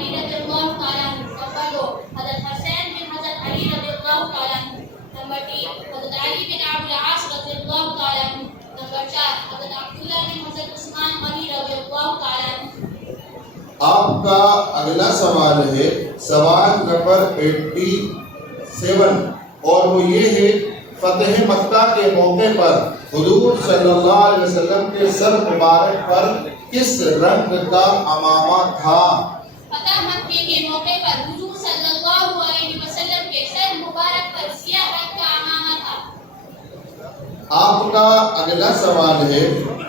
علی رضی اللہ تعالیٰ عنہ. نمبر 2 حضرت حسین بن حضرت علی رضی اللہ تعالیٰ عنہ. نمبر 3 حضرت علی بن عبد العاص رضی اللہ تعالیٰ عنہ. نمبر 4 حضرت عبداللہ بن حضرت عثمان غنی رضی اللہ تعالیٰ عنہ. آپ کا اگلا سوال ہے سوال نمبر 87 اور وہ یہ ہے فتح مکہ کے موقع پر حضور صلی اللہ علیہ وسلم کے سر مبارک پر کس رنگ کا عمامہ تھا؟ فتح مکہ کے موقع پر حضور صلی اللہ علیہ وسلم کے سر مبارک پر سیاہ رنگ کا عمامہ تھا. آپ کا اگلا سوال ہے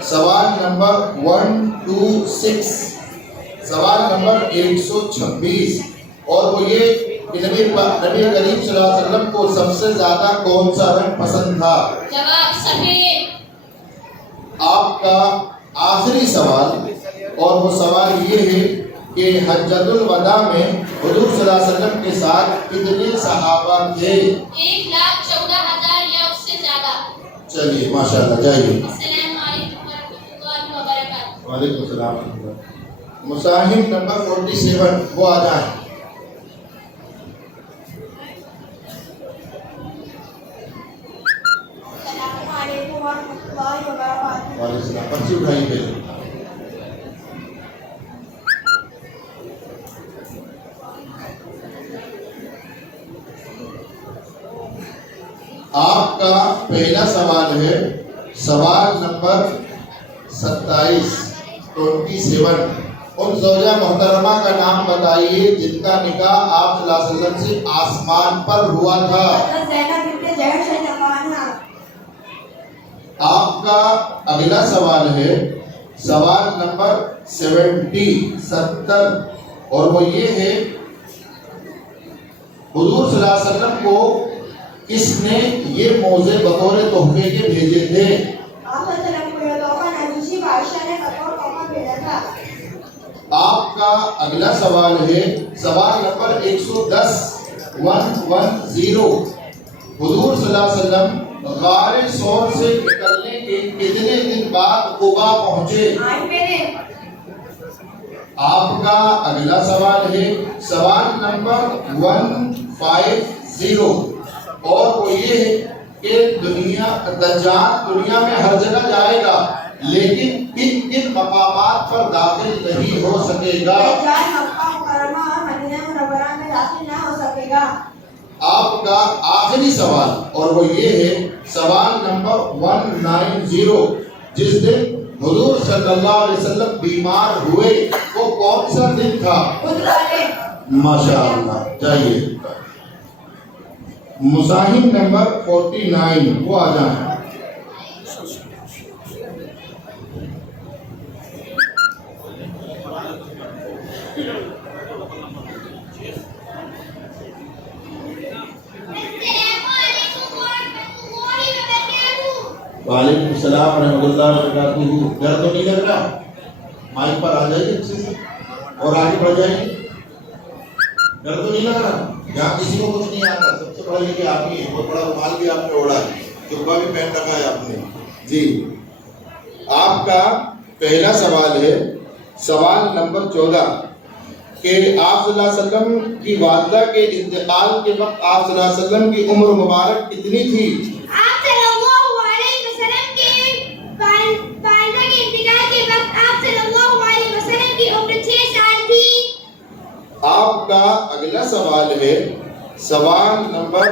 سوال نمبر 126 سوال نمبر 126 اور وہ یہ کہ نبی کریم صلی اللہ علیہ وسلم کو سب سے زیادہ کون سا رنگ پسند تھا؟ جواب سفید. آپ کا آخری سوال اور وہ سوال یہ ہے کہ حجۃ الوداع میں حضور صلی اللہ علیہ وسلم کے ساتھ کتنے صحابہ تھے؟ 1,14,000 یا اس سے زیادہ. چلیے ماشاءاللہ جائیے. السلام علیکم ورحمۃ اللہ وبرکاتہ. وعلیکم السلام. مساہم نمبر 47 وہ آ جائیں. السلام علیکم ورحمۃ اللہ وبرکاتہ. وعلیکم السلام. پرچی اٹھائیے پہلے. آپ کا پہلا سوال ہے سوال نمبر 27 ان زوجہ محترمہ کا نام بتائیے جن کا نکاح آپ صلی اللہ علیہ وسلم سے آسمان پر ہوا تھا. حضرت زینب بنت جحش رضی اللہ عنہا. آپ کا اگلا سوال ہے سوال نمبر 70 اور وہ یہ ہے حضور صلی اللہ علیہ وسلم کو کس نے یہ موزے بطور تحفے کے بھیجے تھے؟ آپ صلی اللہ علیہ وسلم کو یہ تحفہ نجاشی بادشاہ نے بطور تحفہ بھیجا تھا. آپ کا اگلا سوال ہے سوال نمبر 110 حضور صلی اللہ علیہ وسلم غار ثور سے نکلنے کے کتنے دن بعد قبا پہنچے؟ آپ کا اگلا سوال ہے سوال نمبر 150 اور وہ یہ ہے کہ دجال دنیا میں ہر جگہ جائے گا لیکن کن کن مقامات پر داخل نہیں ہو سکے گا؟ دجال مکہ مکرمہ اور مدینہ منورہ میں داخل نہ ہو سکے گا. آپ کا آخری سوال اور وہ یہ ہے سوال نمبر 190 جس دن حضور صلی اللہ علیہ وسلم بیمار ہوئے وہ کون سا دن تھا؟ ماشاءاللہ جائیے. مزاحم نمبر 49 وہ آ جائیں. وعلیکم السلام ورحمۃ اللہ وبرکاتہ. ڈر تو نہیں لگ رہا؟ مائک پر آ جائیے اچھے سے اور آگے بڑھ جائیے. ڈر تو نہیں لگ رہا؟ یہاں کسی کو کچھ نہیں آتا. سب سے پڑھے لکھے آپ ہی ہیں. بہت بڑا رومال بھی آپ نے اوڑھا ہے, جبہ بھی پہن رکھا ہے آپ نے. جی آپ کا پہلا سوال ہے سوال نمبر 14 کہ آپ صلی اللہ علیہ وسلم کی والدہ کے انتقال کے وقت آپ صلی اللہ علیہ وسلم کی عمر مبارک کتنی تھی؟ آپ صلی اللہ علیہ وسلم کے والدہ کے انتقال کے وقت آپ صلی اللہ علیہ وسلم کی عمر 6 سال تھی. آپ کا اگلا سوال ہے سوال نمبر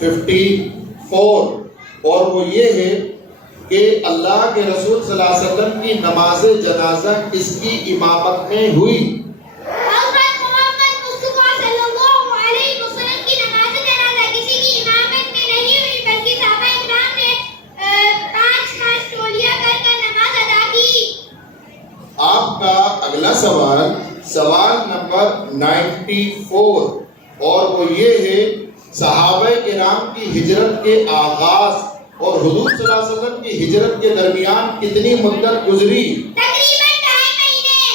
54 اور وہ یہ ہے کہ اللہ کے رسول صلی اللہ علیہ وسلم کی نماز جنازہ کس کی امامت میں ہوئی؟ حضرت محمد مصطفیٰ صلی اللہ علیہ وسلم کی نماز جنازہ کسی کی امامت میں نہیں ہوئی بلکہ صحابہ اکرام نے 5 تولیہ کر نماز ادا کی. آپ کا اگلا سوال سوال نمبر 94 اور وہ یہ ہے صحابہ کرام کی ہجرت کے آغاز اور حضور صلی اللہ علیہ وسلم کی ہجرت کے درمیان کتنی مدت گزری؟ تقریباً 2.5 مہینے.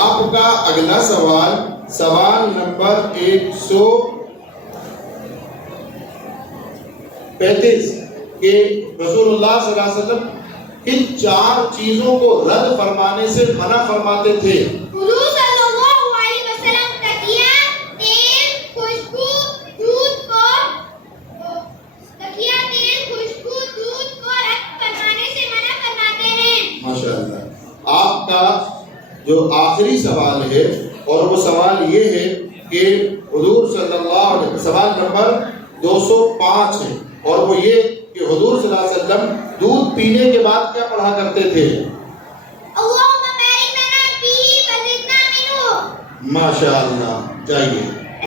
آپ کا اگلا سوال سوال نمبر 135 کہ رسول اللہ صلی اللہ علیہ وسلم کن 4 چیزوں کو رد فرمانے سے منع فرماتے تھے؟ جو آخری سوال ہے، اور وہ سوال یہ ہے کہ حضور صلی اللہ علیہ وسلم، سوال نمبر 205 ہے، اور وہ یہ کہ حضور صلی اللہ علیہ وسلم دودھ پینے کے بعد کیا پڑھا کرتے تھے؟ اللہم بارک لنا فیہ وزدنا منہ. ماشاء اللہ. جائیے.